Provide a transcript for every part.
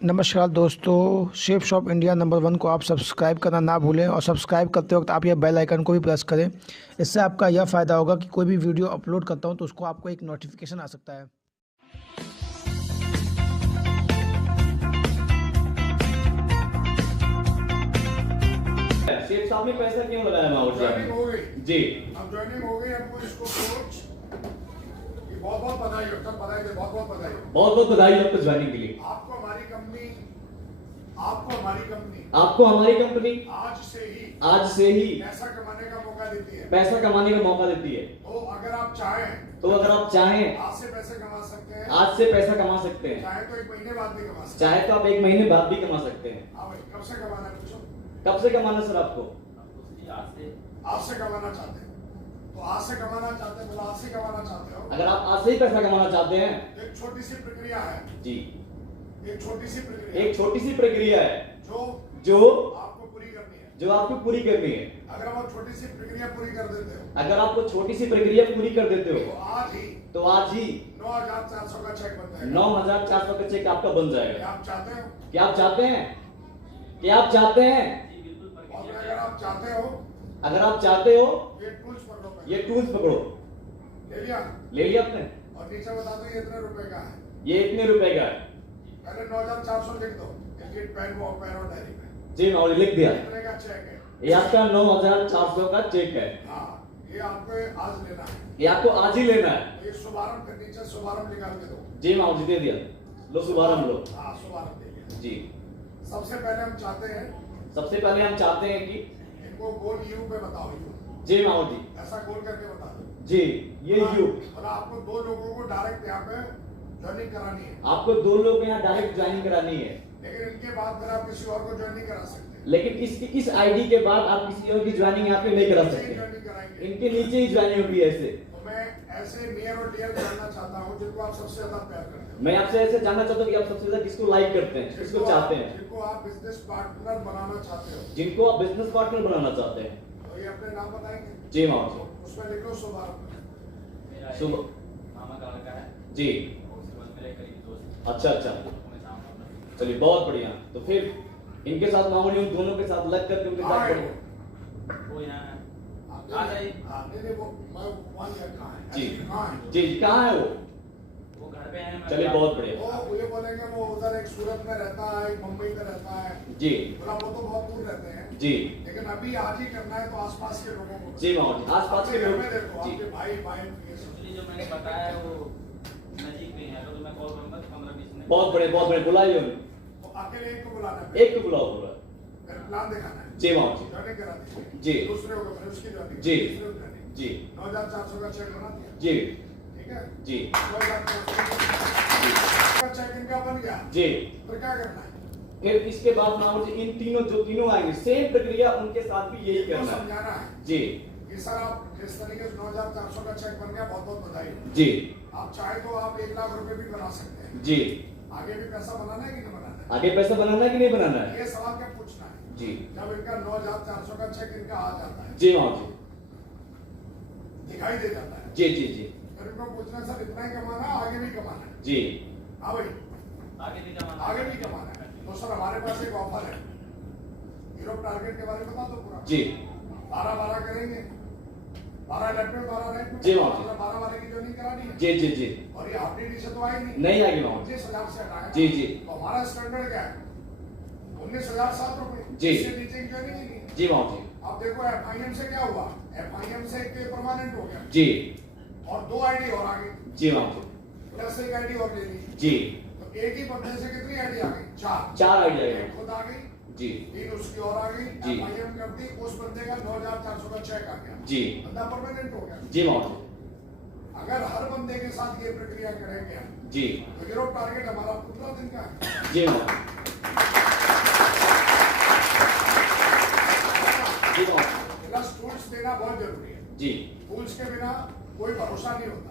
नमस्कार दोस्तों, chef shop India number 1 को आप सब्सक्राइब करना ना भूलें और सब्सक्राइब करते वक्त आप यह बेल आइकन को भी प्रेस करें। इससे आपका यह फ़ायदा होगा कि कोई भी वीडियो अपलोड करता हूं तो उसको आपको एक नोटिफिकेशन आ सकता है। शेफ साहब ने पैसा क्यों लगाया माहौल ज्वाइनिंग हो गई जी। अब ज्वाइनिंग हो गई हमको इसको कोच बहुत बहुत बधाई हो, सब बधाई दे, बहुत बहुत बधाई हो। बहुत बहुत बधाई आपको ज्वाइनिंग के लिए। आपको हमारी कंपनी आपको हमारी कंपनी आज से ही पैसा कमाने का मौका देती है। पैसा कमाने का मौका देती है। तो अगर आप चाहें आज से पैसे कमा सकते हैं। आज से पैसा कमा सकते हैं। चाहे तो 1 महीने बाद भी कमा सकते चाहे तो आप 1 महीने बाद भी कमा सकते हैं। हैं। हाँ भाई, कब से कमाना है पूछो। कब से कमाना सर आपको? आज से कमाना चाहते हैं तो आज से कमाना चाहते हैं, बोला आज से कमाना चाहते हो। अगर आप आज से ही पैसा कमाना चाहते हैं एक छोटी सी प्रक्रिया है जी, एक छोटी सी प्रक्रिया है जो आपको पूरी करनी है। जो आपको पूरी करनी है। अगर आप छोटी सी प्रक्रिया पूरी कर देते हो अगर आपको छोटी सी प्रक्रिया पूरी कर देते तो हो आज ही तो 9,400 का चेक बन जाएगा। 9,400 का चेक आपका बन क्या जाएगा। आप चाहते हो? क्या आप चाहते हैं? क्या आप चाहते हैं? और अगर आप चाहते हो ये टूल्स पकड़ो पहले। ये टूल्स पकड़ो। ले लिया आपने? और नीचे बता दो ये इतने रुपए का है। ये इतने रुपए का है। पहले 9,400 लिख दो, इसकी पेन और डायरी में। जी मैं लिख दिया। इतने का चेक है। ये आपका 9,400 का चेक है। हाँ, ये आपको आज लेना है। ये आपको आज ही लेना है। ये शुभारंभ के नीचे शुभारंभ निकाल के दो। जी माओ जी दे दिया। लो शुभारंभ लो। हाँ, शुभारंभ दे दिया। जी सबसे पहले हम चाहते हैं कि इनको गोल यू पे बताओ। यू जी माओ जी ऐसा गोल करके बता दो। जी ये यू। और आपको 2 लोगों को डायरेक्ट यहाँ पे ज्वाइनिंग करानी है। आपको 2 लोग यहाँ डायरेक्ट ज्वाइनिंग करानी है। लेकिन इनके बाद फिर आप किसी और को ज्वाइनिंग करा सकते हैं। लेकिन इस आईडी के बाद आप किसी और की ज्वाइनिंग यहाँ पे नहीं करा सकते। ज्वाइनिंग कराएंगे। इनके नीचे ही ज्वाइनिंग होगी ऐसे। तो मैं ऐसे नियर और डियर जानना चाहता हूँ जिनको आप सबसे ज्यादा प्यार करते हैं। मैं आपसे ऐसे जानना चाहता हूँ कि आप सबसे ज्यादा किसको लाइक करते हैं, किसको चाहते हैं, जिनको आप बिजनेस पार्टनर बनाना चाहते हो। जिनको आप बिजनेस पार्टनर बनाना चाहते हैं। तो ये अपने नाम बताएंगे। जी माओ जी। उसमें लिखो शुभारंभ। सुबह मामा का लड़का है जी। उसके बाद मेरे करीबी दोस्त अच्छा चलिए बहुत बढ़िया। तो फिर इनके साथ मामूली उन दोनों के साथ लग करके उनके साथ बढ़िया। वो यहाँ है। आ जाइए। नहीं वो मैं वन ईयर कहाँ है? जी कहाँ है? जी कहाँ है वो घर पे है। चलिए बहुत बढ़िया। वो ये बोलेंगे वो उधर एक सूरत में रहता है, एक मुंबई में रहता है। जी बोला वो तो बहुत दूर रहते हैं। जी लेकिन अभी आज ही करना है तो आसपास के लोगों को। जी माओ जी आसपास के घर लोग में देखो जी। आपके भाई बहन ये सब। एक्चुअली जो मैंने बताया है वो नजीक में है, तो मैं कॉल करूंगा 15-20 मिनट। बहुत बढ़िया बुलाइए उन्हें। तो अकेले एक को बुलाना है। एक को बुलाओ पूरा। फिर प्लान दिखाना है। जी माओ जी ज्वाइनिंग करा दीजिए। जी। दूसरे को फिर उसकी ज्वाइनिंग। जी। तीसरे को ज्वाइनिंग। जी 9,400 का चेक बना दिया। जी ठीक है। जी 9,400 का चेक इनका बन गया। जी। फिर क्या करना है? फिर इसके बाद मामू जी इन तीनों आएंगे, सेम प्रक्रिया उनके साथ भी यही इनको करना है। समझाना है जी कि सर आप जिस तरीके से 9,400 का चेक बन गया, बहुत बहुत बधाई हो। जी आप चाहे तो आप 1 लाख रुपए भी बना सकते हैं। जी आगे भी पैसा बनाना है कि नहीं बनाना है? आगे पैसा बनाना है कि नहीं बनाना है? ये सवाल क्या पूछना है? जी जब इनका 9,400 का चेक इनका आ जाता है, जी माओ जी दिखाई दे जाता है, जी जी जी फिर इनको पूछना सर इतना ही कमाना है, आगे भी कमाना है? जी हाँ भाई, आगे भी जमाना आगे भी कमाना है। तो सर हमारे पास एक ऑफर है। यूरोप टारगेट के बारे में बता दो पूरा। जी 12-12 करेंगे। 12 लेफ्ट में 12 राइट में। जी माओ जी। 12 की ज्वाइनिंग करानी है। जी जी जी और ये हाफ से तो आएगी नहीं आएगी माओ जी। 19,000 से हटाया। जी जी तो हमारा स्टैंडर्ड क्या है? 19,007 रुपए। जी। इससे नीचे की ज्वाइनिंग ही नहीं है। जी माओ जी अब देखो FIM से क्या हुआ? FIM से एक परमानेंट हो गया जी और 2 आईडी और आ गई, जी माओ जी प्लस एक आईडी और ले ली। जी तो एक ही बंदे से कितनी आईडी आ गई? 4। 4 आइडिया एक खुद आ गई, जी 3 उसकी और आ गई। जी। FIM कर दी, उस बंदे का 9,400 का चेक आ गया, जी बंदा परमानेंट हो गया। जी माओ जी अगर हर बंदे के साथ ये प्रक्रिया करेंगे हम, जी तो यूरोप टारगेट हमारा 15 दिन का है। जी माओ जी जी माओ जी प्लस टूल्स देना बहुत जरूरी है। जी टूल्स के बिना कोई भरोसा नहीं होता,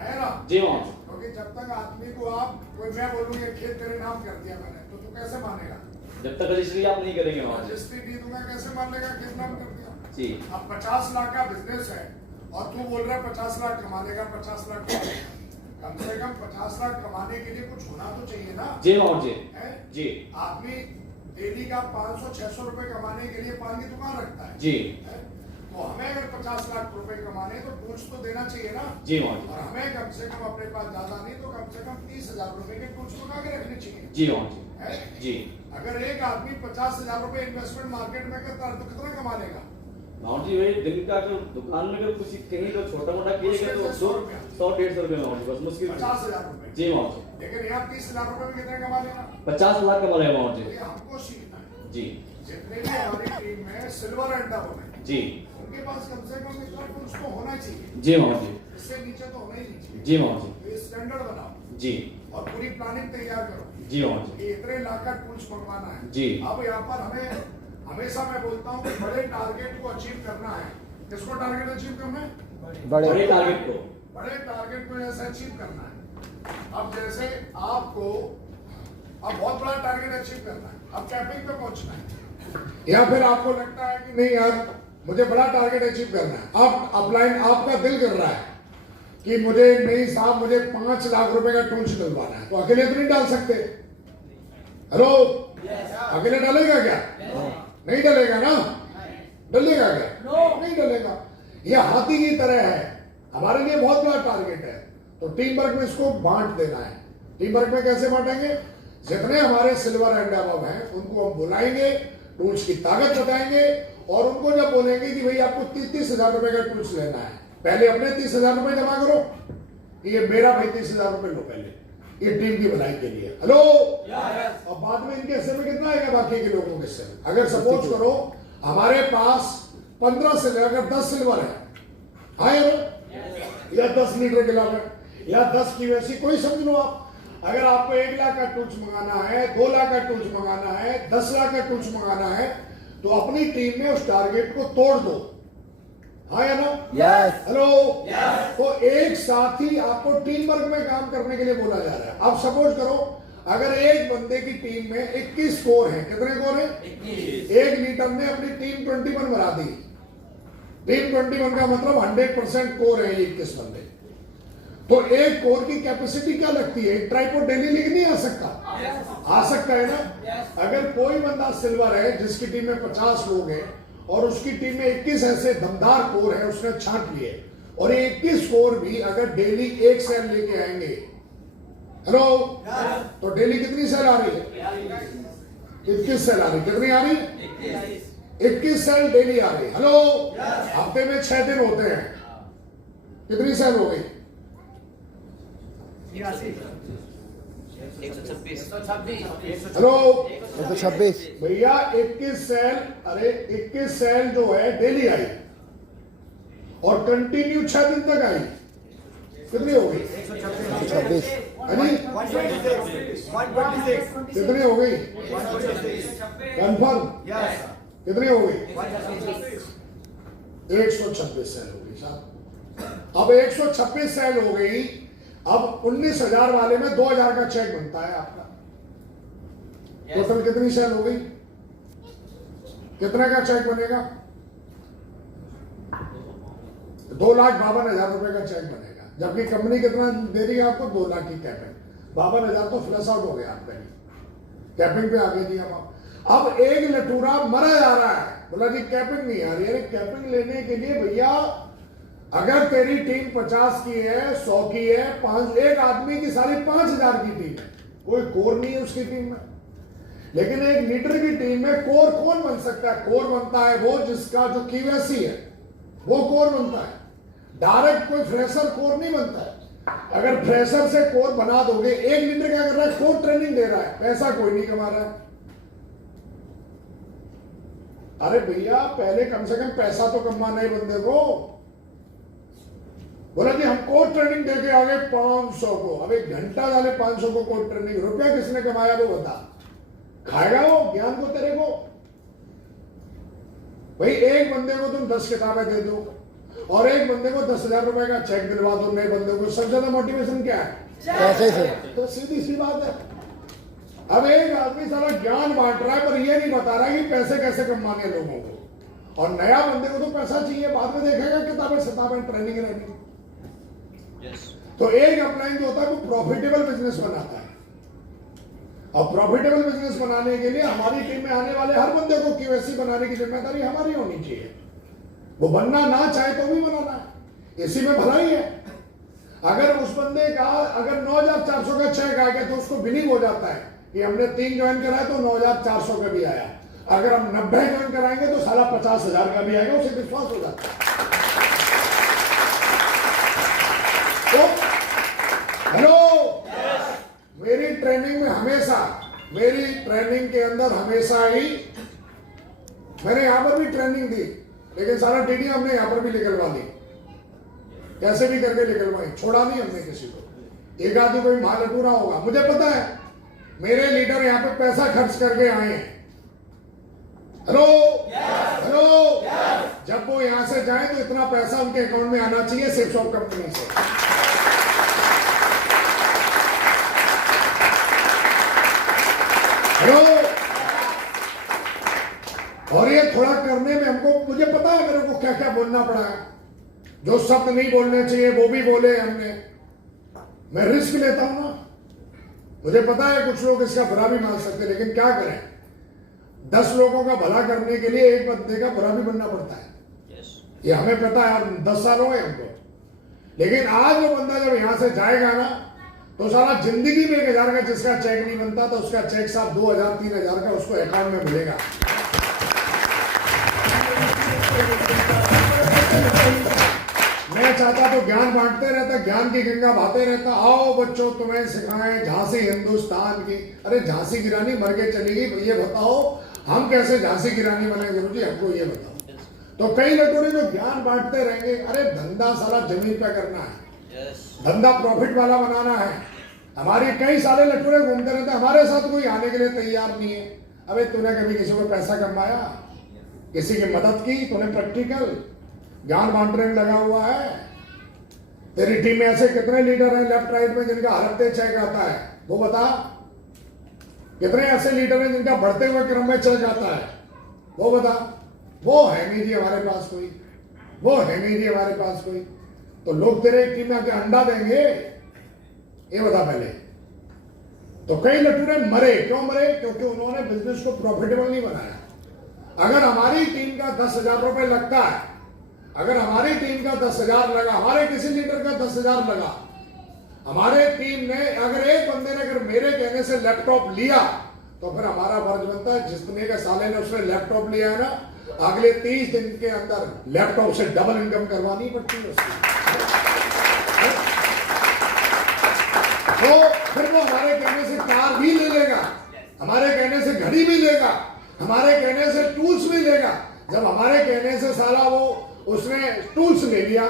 आया ना? जी माओ जी क्योंकि जब तक आदमी को आप कोई मैं बोलूँ ये खेत तेरे नाम कर दिया मैंने, तो तू कैसे मानेगा? जब तक रजिस्ट्री आप नहीं करेंगे माओ जी। रजिस्ट्री नहीं दूंगा कैसे मान लेगा खेत नाम कर दिया? जी अब 50 लाख का बिजनेस है और तू बोल रहा है 50 लाख कमा लेगा, 50 लाख कमा लेगा। कम से कम 50 लाख कमाने के लिए कुछ होना तो चाहिए ना? जी माओ जी है? जी आदमी डेली का 500-600 रुपए कमाने के लिए पान की दुकान रखता है। जी है? तो हमें अगर 50 लाख रुपए कमाने तो टूल्स तो देना चाहिए ना। जी महाराज और हमें कम से कम अपने पास ज्यादा नहीं तो कम से कम 30,000 रुपए के टूल्स बना के रखने चाहिए। जी महाराज है? जी अगर एक आदमी 50,000 रुपए इन्वेस्टमेंट मार्केट में करता है तो कितना कमा लेगा? महाराज जी वही दिन का अगर दुकान में अगर कुछ कहीं तो छोटा मोटा किएगा तो 100-150 रुपये में महाराज बस मुश्किल 50,000 रुपए। जी महाराज लेकिन यहाँ 30,000 रुपए में कितने कमा लेगा? 50 लाख कमा रहे हैं महाराज तो जी ये हमको सीखना है। जी जितने भी हमारी टीम में सिल्वर एंड डबल है, जी उनके पास कम से कम इतना टूल्स तो होना चाहिए। जी महाराज जी इससे नीचे तो होना ही नहीं चाहिए। जी महाराज जी तो ये स्टैंडर्ड बनाओ जी और पूरी प्लानिंग तैयार करो जी महाराज जी कि इतने लाख का टूल्स मंगवाना है। जी। अब यहाँ पर हमें हमेशा मैं बोलता हूँ कि बड़े टारगेट को अचीव करना है। किसको टारगेट अचीव करना है? बड़े टारगेट को बड़े टारगेट को ऐसे अचीव करना है। अब जैसे आपको अब बहुत बड़ा टारगेट अचीव करना है, अब कैपिंग पे पहुंचना है, या फिर आपको लगता है कि नहीं यार मुझे बड़ा टारगेट अचीव करना है। अब अपलाइन आपका दिल कर रहा है कि मुझे नहीं साहब मुझे 5 लाख रुपए का टूल्स डलवाना है, तो अकेले तो नहीं डाल सकते। हेलो, अकेले डालेगा क्या? नहीं डलेगा ना? डलेगा क्या? नहीं डलेगा। ये हाथी की तरह है, हमारे लिए बहुत बड़ा टारगेट है, तो टीम वर्क में इसको बांट देना है। टीम वर्क में कैसे बांटेंगे? जितने हमारे सिल्वर एंड अबव हैं उनको हम बुलाएंगे, टूल्स की ताकत बताएंगे और उनको जब बोलेंगे कि भाई आपको 30,000 रुपए का टूल्स लेना है, पहले अपने 30,000 रुपए जमा करो, ये मेरा भाई 30,000 रुपए लो पहले, ये टीम की भलाई के लिए। हेलो, और बाद में इनके हिस्से में कितना आएगा बाकी के लोगों के हिस्से में? अगर सपोज करो हमारे पास 15 सिल्वर, अगर 10 सिल्वर है या 10 लीटर गिलास या 10 की वैसी कोई समझ लो आप, अगर आपको 1 लाख का टूल्स मंगाना है, 2 लाख का टूल्स मंगाना है, 10 लाख का टूल्स मंगाना है, तो अपनी टीम में उस टारगेट को तोड़ दो। हाँ या ना? यस। हेलो, तो एक साथ ही आपको टीम वर्क में काम करने के लिए बोला जा रहा है। आप सपोज करो अगर एक बंदे की टीम में 21 स्कोर है, कितने स्कोर है? 21। एक लीडर ने अपनी टीम 21 बना दी। टीम 21 का मतलब 100% कोर है 21 बंदे। तो एक कोर की कैपेसिटी क्या लगती है? एक ट्राइपॉड डेली लेके नहीं आ सकता? आ सकता है ना? अगर कोई बंदा सिल्वर है जिसकी टीम में 50 लोग हैं और उसकी टीम में 21 ऐसे दमदार कोर है, उसने छांट लिए, और ये 21 कोर भी अगर डेली 1 सेल लेके आएंगे, हेलो, तो डेली कितनी सेल आ रही है? 21 सेल आ रही। कितनी आ रही है? 21 सेल डेली आ रही। हेलो, हफ्ते में 6 दिन होते हैं, कितनी सेल हो गई? 126 हेलो, 126। भैया 21 सेल, अरे 21 सेल जो है डेली आई और कंटिन्यू 6 दिन तक आई, कितनी हो गई? 126। कितनी हो गई? कंफर्म? कितनी हो गई? 126 सेल हो गई साहब। अब 126 सेल हो गई, अब 19,000 वाले में 2,000 का चेक बनता है आपका। टोटल कितनी सेल हो गई? कितने का चेक बनेगा? 2,52,000 रुपए का चेक बनेगा, जबकि कंपनी कितना दे रही है आपको? 2 लाख की कैपिंग। 52,000 तो फ्लश आउट हो गया आपका, कैपिंग पे आ गई थी हम। अब एक लटूरा मरा जा रहा है, बोला जी कैपिंग नहीं आ रही। अरे कैपिंग लेने के लिए भैया अगर तेरी टीम 50 की है, 100 की है, 5 एक आदमी की सारी 5,000 की टीम है, कोई कोर नहीं है उसकी टीम में। लेकिन एक लीडर की टीम में कोर कौन बन सकता है? कोर बनता है वो जिसका जो कीवैसी है वो कोर बनता है, डायरेक्ट कोई फ्रेशर कोर नहीं बनता है। अगर फ्रेशर से कोर बना दोगे, एक लीडर क्या कर रहा है? कोर ट्रेनिंग दे रहा है, पैसा कोई नहीं कमा रहा है। अरे भैया पहले कम से कम पैसा तो कमाना है बंदे को। बोला जी हम कोर ट्रेनिंग देके आ गए 500 को। अब 1 घंटा डाले 500 को कोर ट्रेनिंग, रुपया किसने कमाया वो बता? खाएगा वो ज्ञान को तेरे को? भाई एक बंदे को तुम 10 किताबें दे दो और एक बंदे को 10,000 रुपए का चेक दिलवा दो नए बंदे को, सबसे ज्यादा मोटिवेशन क्या है? पैसे से। तो सीधी सी बात है। अब एक आदमी सारा ज्ञान बांट रहा है पर ये नहीं बता रहा कि पैसे कैसे कमाने लोगों को, और नया बंदे को तो पैसा चाहिए, बाद में देखेगा किताबें ट्रेनिंग रहेगी। तो एक अपलाइन जो होता है वो प्रॉफिटेबल बिजनेस बनाता है। और प्रॉफिटेबल बिजनेस बनाने के लिए हमारी टीम में आने वाले हर बंदे को क्यूएससी बनाने की जिम्मेदारी हमारी होनी चाहिए। वो बनना ना चाहे तो भी बनाना है, इसी में भलाई है। अगर उस बंदे का अगर 9,400 का चेक आ गया तो उसको बिलीव हो जाता है कि हमने 3 ज्वाइन कराया तो 9,400 का भी आया। अगर हम 90 ज्वाइन कराएंगे तो साला 50,000 का भी आएगा, उसे विश्वास हो जाता है। तो हेलो, मेरी ट्रेनिंग में हमेशा, मेरी ट्रेनिंग के अंदर हमेशा ही, मैंने यहां पर भी ट्रेनिंग दी, लेकिन सारा डीडी हमने यहां पर भी निकलवा दी, कैसे भी करके निकलवाई, छोड़ा नहीं हमने किसी को। एक आदमी कोई माल अधूरा होगा, मुझे पता है मेरे लीडर यहाँ पे पैसा खर्च करके आए हैं। हेलो हेलो, जब वो यहां से जाए तो इतना पैसा उनके अकाउंट में आना चाहिए सिर्फ ऑफ कंपनी से। हेलो, और ये थोड़ा करने में हमको, मुझे पता है मेरे को क्या क्या बोलना पड़ा है, जो शब्द नहीं बोलने चाहिए वो भी बोले हमने। मैं रिस्क लेता हूं ना, मुझे पता है कुछ लोग इसका बुरा भी मान सकते हैं, लेकिन क्या करें, 10 लोगों का भला करने के लिए एक बंदे का बुरा भी बनना पड़ता है। ये हमें पता है, और 10 साल हो गए हमको। लेकिन आज वो बंदा जब यहां से जाएगा ना, तो सारा जिंदगी में 1,000 का जिसका चेक नहीं बनता, तो उसका चेक साहब 2,000 3,000 का उसको अकाउंट में मिलेगा। मैं चाहता तो ज्ञान बांटते रहता, ज्ञान की गंगा बहाते रहता। आओ बच्चों, तुम्हें सिखाएं झांसी हिंदुस्तान की। अरे झांसी की रानी मर के चली गई, ये बताओ हम कैसे झांसी की रानी बने, गुरुजी हमको ये बताओ। तो कई लोगों ने जो ज्ञान बांटते रहेंगे, अरे धंधा साला जमीन पे करना है, धंधा प्रॉफिट वाला बनाना है। हमारे कई सारे लटूरे घूमते रहते, हमारे साथ कोई आने के लिए तैयार नहीं है। अबे तूने कभी किसी को पैसा कमाया, किसी की मदद की, तूने प्रैक्टिकल ज्ञान बांटने में लगा हुआ है। तेरी टीम में ऐसे कितने लीडर हैं लेफ्ट राइट में जिनका हर हफ्ते चेक आता है, वो बता। कितने ऐसे लीडर हैं जिनका बढ़ते हुए क्रम में चेक आता है, वो बता। वो है नहीं जी हमारे पास कोई, वो है नहीं जी हमारे पास कोई। तो लोग तेरे टीम में आके अंडा देंगे, ये बता पहले। तो कई लटूरे मरे, क्यों मरे? क्योंकि उन्होंने बिजनेस को प्रॉफिटेबल नहीं बनाया। अगर हमारी टीम का 10,000 रुपए लगता है, अगर हमारी टीम का 10,000 लगा, हमारे किसी लीडर का 10,000 लगा, हमारे टीम ने, अगर एक बंदे ने अगर मेरे कहने से लैपटॉप लिया, तो फिर हमारा फर्ज बनता है, जितने के साले ने उसने लैपटॉप लिया है ना, अगले 30 दिन के अंदर लैपटॉप से डबल इनकम करवानी पड़ती है उसकी। तो फिर वो हमारे कहने से कार भी ले लेगा, हमारे कहने से घड़ी भी लेगा, हमारे कहने से टूल्स भी लेगा। जब हमारे कहने से साला वो उसने टूल्स ले लिया,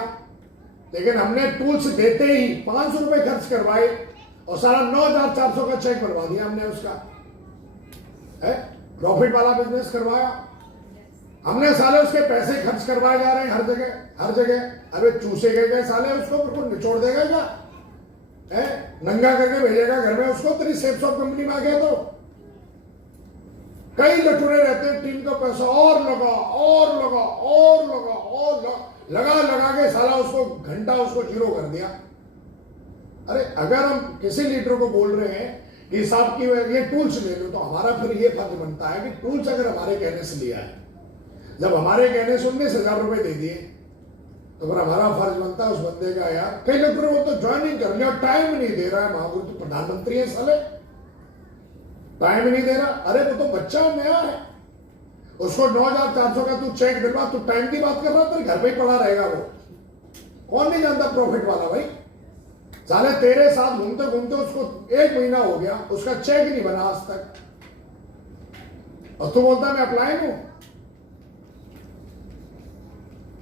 लेकिन हमने टूल्स देते ही 500 रुपए खर्च करवाए और सारा 9,400 का चेक बनवा दिया हमने उसका। प्रॉफिट वाला बिजनेस करवाया हमने, साले उसके पैसे खर्च करवाए जा रहे हैं हर जगह हर जगह। अरे चूसे गए साले, उसको बिल्कुल निचोड़ देगा क्या, नंगा करके भेजेगा घर में उसको, तेरी सेफ ऑफ कंपनी में आ गया तो। कई लटूरे रहते हैं, टीम का पैसा और लगा और लगा और लगा और लगा लगा के साला उसको घंटा उसको जीरो कर दिया। अरे अगर हम किसी लीडर को बोल रहे हैं कि साहब की ये टूल्स ले लो, तो हमारा फिर ये फर्ज बनता है कि टूल्स अगर हमारे कहने से लिया है, जब हमारे कहने से 19,000 रुपए दे दिए, तो फिर हमारा फर्ज बनता है उस बंदे का, यार कई लोग वो तो ज्वाइनिंग कर लिया, टाइम नहीं दे रहा है, महागुरु तो प्रधानमंत्री है साले, टाइम नहीं दे रहा। अरे वो तो बच्चा नया है, उसको 9,400 का तू चेक दिलवा, तू टाइम की बात कर रहा, तेरे घर पे ही पड़ा रहेगा वो। कौन नहीं जानता प्रॉफिट वाला भाई, साले तेरे साथ घूमते घूमते उसको 1 महीना हो गया, उसका चेक नहीं बना आज तक, और तू बोलता मैं अप्लाई हूं।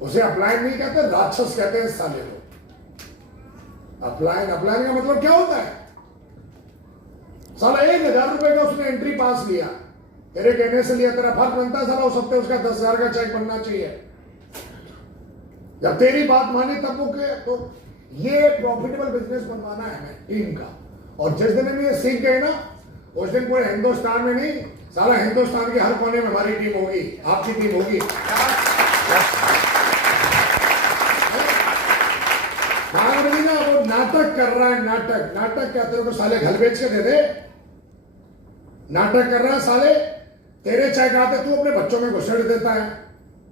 उसे अप्लाइन नहीं कहते, राक्षस कहते हैं साले लोग। अप्लाइन का मतलब क्या होता है? साला 1,000 रुपए का उसने एंट्री पास लिया, तेरे कहने से लिया, तेरा फर्ज बनता है साला उस हफ्ते उसका 10,000 का चेक बनना चाहिए। जब तेरी बात मानी तब वो के, तो ये प्रॉफिटेबल बिजनेस बनवाना है हमें टीम का। और जिस दिन हम ये सीख गए ना, उस दिन पूरे हिंदुस्तान में नहीं, साला हिंदुस्तान के हर कोने में हमारी टीम होगी, आपकी टीम होगी। ना वो नाटक कर रहा है, नाटक क्या तेरे को साले घर बेच के दे दे, नाटक कर रहा है साले। तेरे चेक आते तू अपने बच्चों में घुसेड़ देता है।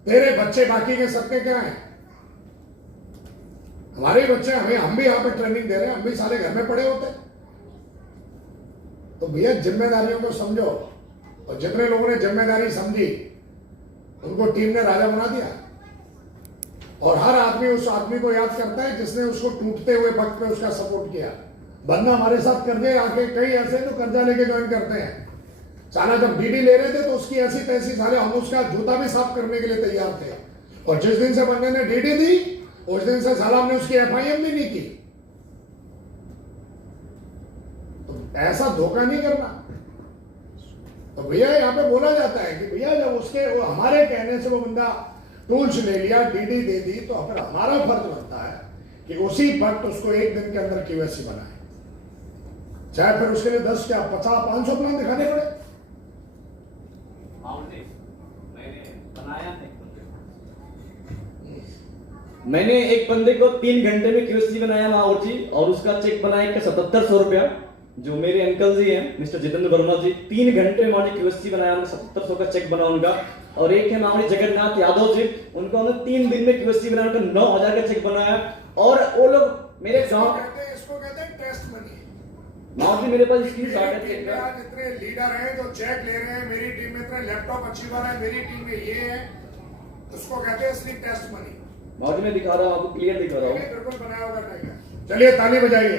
तेरे बच्चे बाकी के सबके क्या है? हमारे बच्चे हम भी यहाँ पे ट्रेनिंग दे रहे हैं, हम भी साले घर में पड़े होते। तो भैया जिम्मेदारियों को समझो। और जितने लोगों ने जिम्मेदारी समझी उनको टीम ने राजा बना दिया। और हर आदमी उस आदमी को याद करता है जिसने उसको टूटते हुए वक्त पे उसका सपोर्ट किया। बंदा हमारे साथ कर्जे आके कई ऐसे तो कर्जा लेके ज्वाइन करते हैं। साला जब डीडी ले रहे थे तो उसकी ऐसी तैसी साले हम उसका जूता भी साफ करने के लिए तैयार थे। और जिस दिन से बंदे ने डीडी दी उस दिन से साला हमने उसकी FIM भी नहीं की। तो ऐसा धोखा नहीं करना। तो भैया यहाँ पे बोला जाता है कि भैया जब उसके वो हमारे कहने से वो बंदा टूल्स ले लिया, डीडी दे दी, तो फिर हमारा फर्ज बनता है कि उसी वक्त उसको एक दिन के अंदर KYC बनाए, चाहे फिर उसके लिए 10 क्या 50 500 प्लान दिखाने पड़े। मैंने एक बंदे को 3 घंटे में KYC बनाया माहौर जी, और उसका चेक बनाया कि 7700 रुपया। जो मेरे अंकल जी हैं मिस्टर जितेंद्र वर्मा जी, 3 घंटे में उन्होंने KYC बनाया, उनका 7700 का चेक बना उनका। और एक है मामले जगन्नाथ यादव जी, उनका उन्होंने 3 दिन में KYC बनाया, उनका 9000 का चेक बनाया। और वो लोग मेरे गांव इसको कहते हैं टेस्ट मनी। माहौर जी मेरे पास स्क्रीनशॉट है चेक का। आज इतने लीडर हैं जो चेक ले रहे हैं, मेरी टीम में इतने लैपटॉप अचीवर है, मेरी टीम में ये है, उसको कहते हैं असली टेस्ट मनी। माहौर जी मैं दिखा रहा हूँ आपको, क्लियर दिखा रहा हूँ। बिल्कुल बनाया होगा नहीं है। चलिए ताली बजाइए।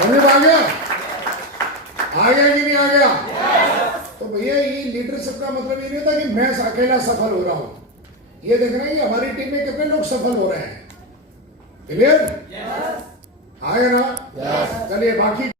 समझ में आ गया? आ गया कि नहीं आ गया? तो भैया ये लीडरशिप का मतलब ये नहीं था कि मैं अकेला सफल हो रहा हूं। ये देखना है कि हमारी टीम में कितने लोग सफल हो रहे हैं। क्लियर? आ गया ना? चलिए बाकी